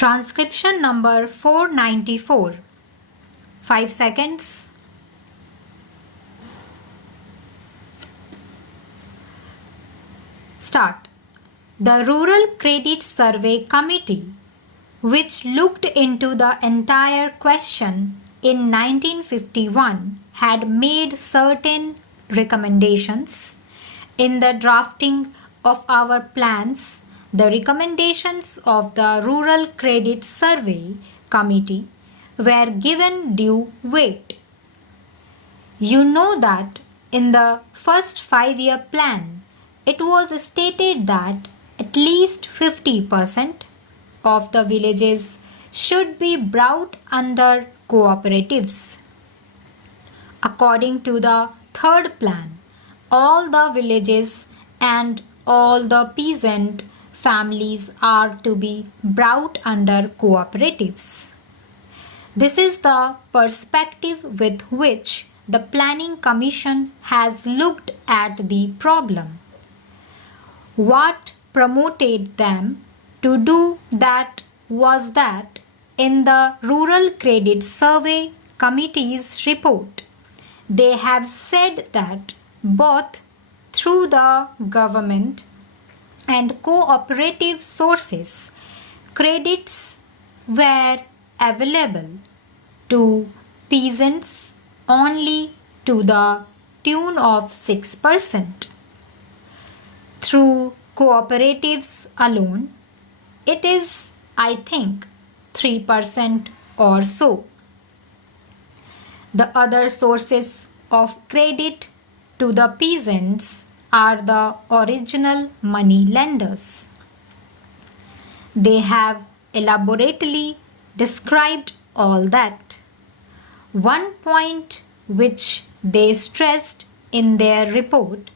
Transcription number 494. 5 seconds. Start. The Rural Credit Survey Committee, which looked into the entire question in 1951, had made certain recommendations. In the drafting of our plans, the recommendations of the Rural Credit Survey Committee were given due weight. You know that in the first 5-year plan, it was stated that at least 50% of the villages should be brought under cooperatives. According to the third plan, all the villages and all the peasant families are to be brought under cooperatives. This is the perspective with which the Planning Commission has looked at the problem. What promoted them to do that was that in the Rural Credit Survey Committee's report, they have said that both through the government and cooperative sources, credits were available to peasants only to the tune of 6%. Through cooperatives alone, it is, I think, 3% or so. The other sources of credit to the peasants are the original money lenders. They have elaborately described all that. One point which they stressed in their report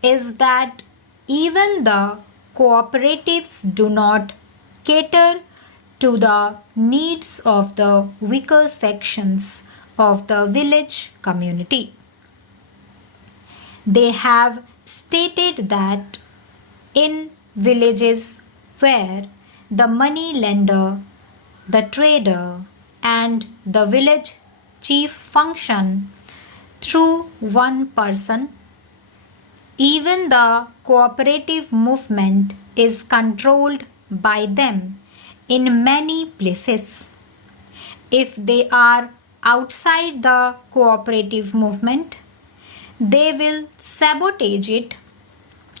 is that even the cooperatives do not cater to the needs of the weaker sections of the village community. They have stated that in villages where the money lender, the trader, and the village chief function through one person, even the cooperative movement is controlled by them in many places. If they are outside the cooperative movement, they will sabotage it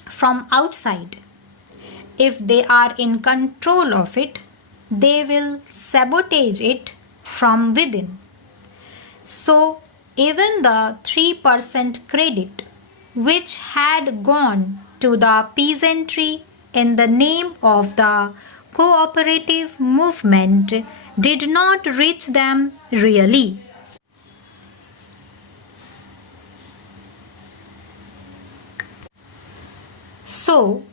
from outside. If they are in control of it, they will sabotage it from within. So, even the 3% credit which had gone to the peasantry in the name of the cooperative movement did not reach them really. So,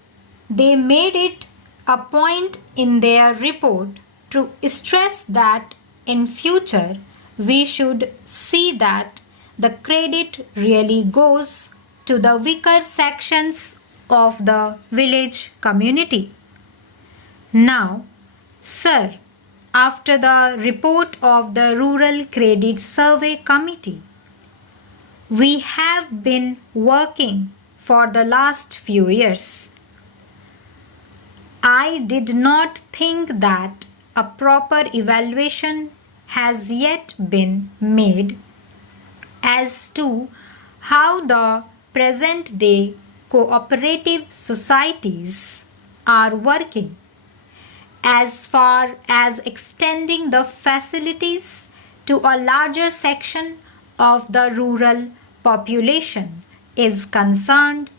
they made it a point in their report to stress that in future we should see that the credit really goes to the weaker sections of the village community. Now, sir, after the report of the Rural Credit Survey Committee, we have been working for the last few years. I did not think that a proper evaluation has yet been made as to how the present day cooperative societies are working as far as extending the facilities to a larger section of the rural population is concerned.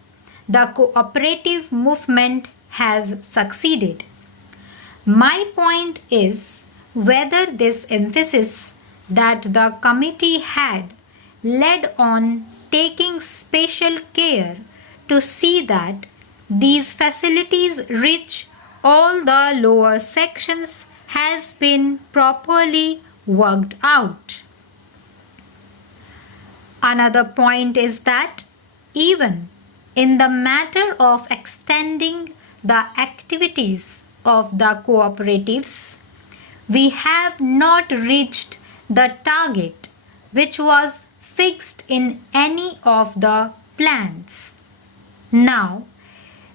The cooperative movement has succeeded. My point is whether this emphasis that the committee had led on taking special care to see that these facilities reach all the lower sections has been properly worked out. Another point is that even in the matter of extending the activities of the cooperatives, we have not reached the target which was fixed in any of the plans. Now,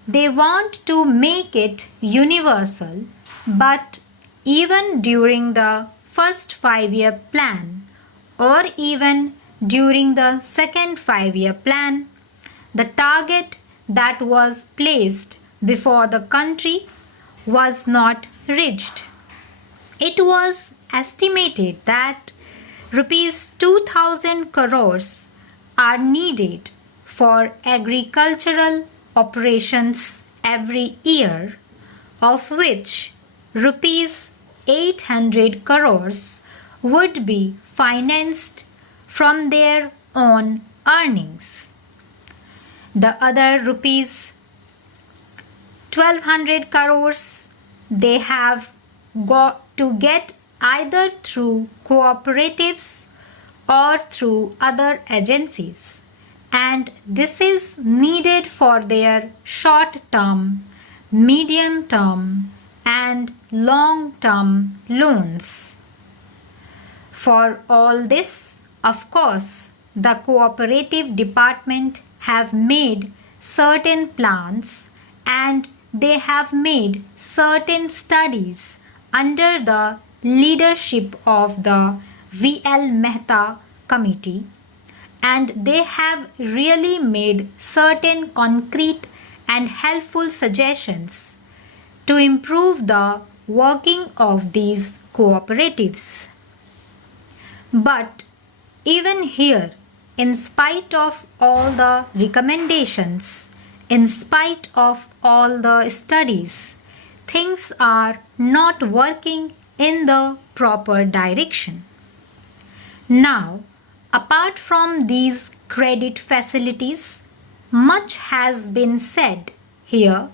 they want to make it universal, but even during the first 5-year plan or even during the second 5-year plan, the target that was placed before the country was not reached. It was estimated that rupees 2000 crores are needed for agricultural operations every year, of which rupees 800 crores would be financed from their own earnings. The other rupees 1200 crores they have got to get either through cooperatives or through other agencies, and this is needed for their short-term, medium-term and long-term loans. For all this, of course, the cooperative department have made certain plans and they have made certain studies under the leadership of the V.L. Mehta committee, and they have really made certain concrete and helpful suggestions to improve the working of these cooperatives. But even here, in spite of all the recommendations, in spite of all the studies, things are not working in the proper direction. Now, apart from these credit facilities, much has been said here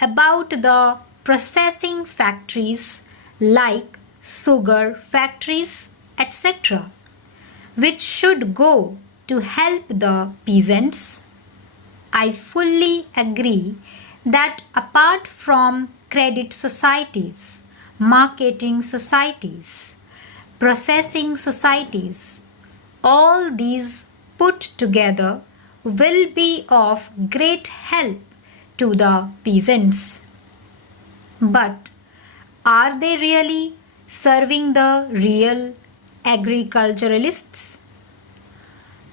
about the processing factories like sugar factories, etc., which should go to help the peasants. I fully agree that apart from credit societies, marketing societies, processing societies, all these put together will be of great help to the peasants. But are they really serving the real agriculturalists?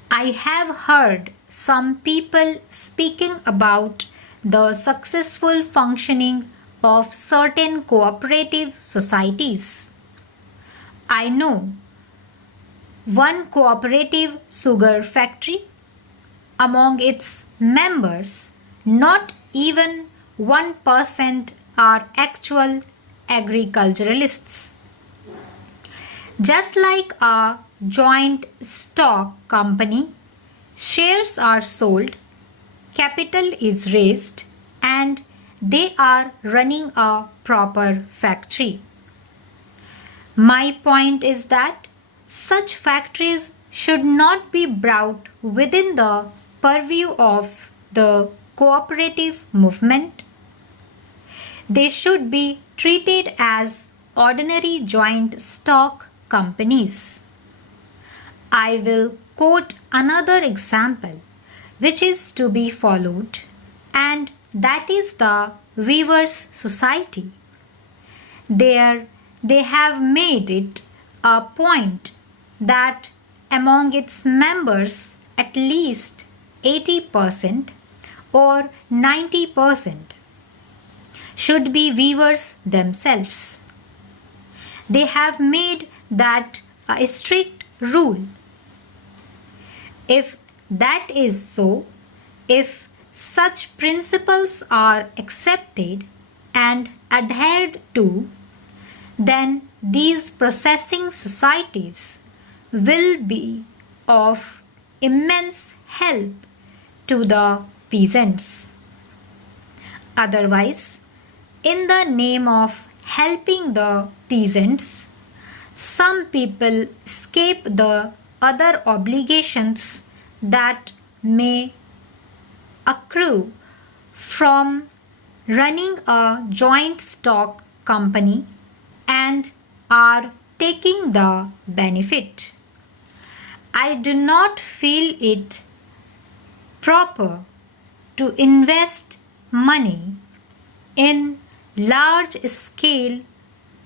I have heard some people speaking about the successful functioning of certain cooperative societies. I know one cooperative sugar factory. Among its members, not even 1% are actual agriculturalists. Just like a joint stock company, shares are sold, capital is raised, and they are running a proper factory. My point is that such factories should not be brought within the purview of the cooperative movement. They should be treated as ordinary joint stock companies. I will quote another example which is to be followed, and that is the Weavers Society. There they have made it a point that among its members at least 80% or 90% should be weavers themselves. They have made that a strict rule. If that is so, if such principles are accepted and adhered to, then these processing societies will be of immense help to the peasants. Otherwise, in the name of helping the peasants, some people escape the other obligations that may accrue from running a joint stock company and are taking the benefit. I do not feel it proper to invest money in large scale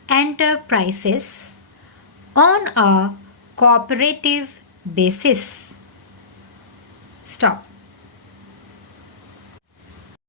enterprises on a cooperative basis. Stop.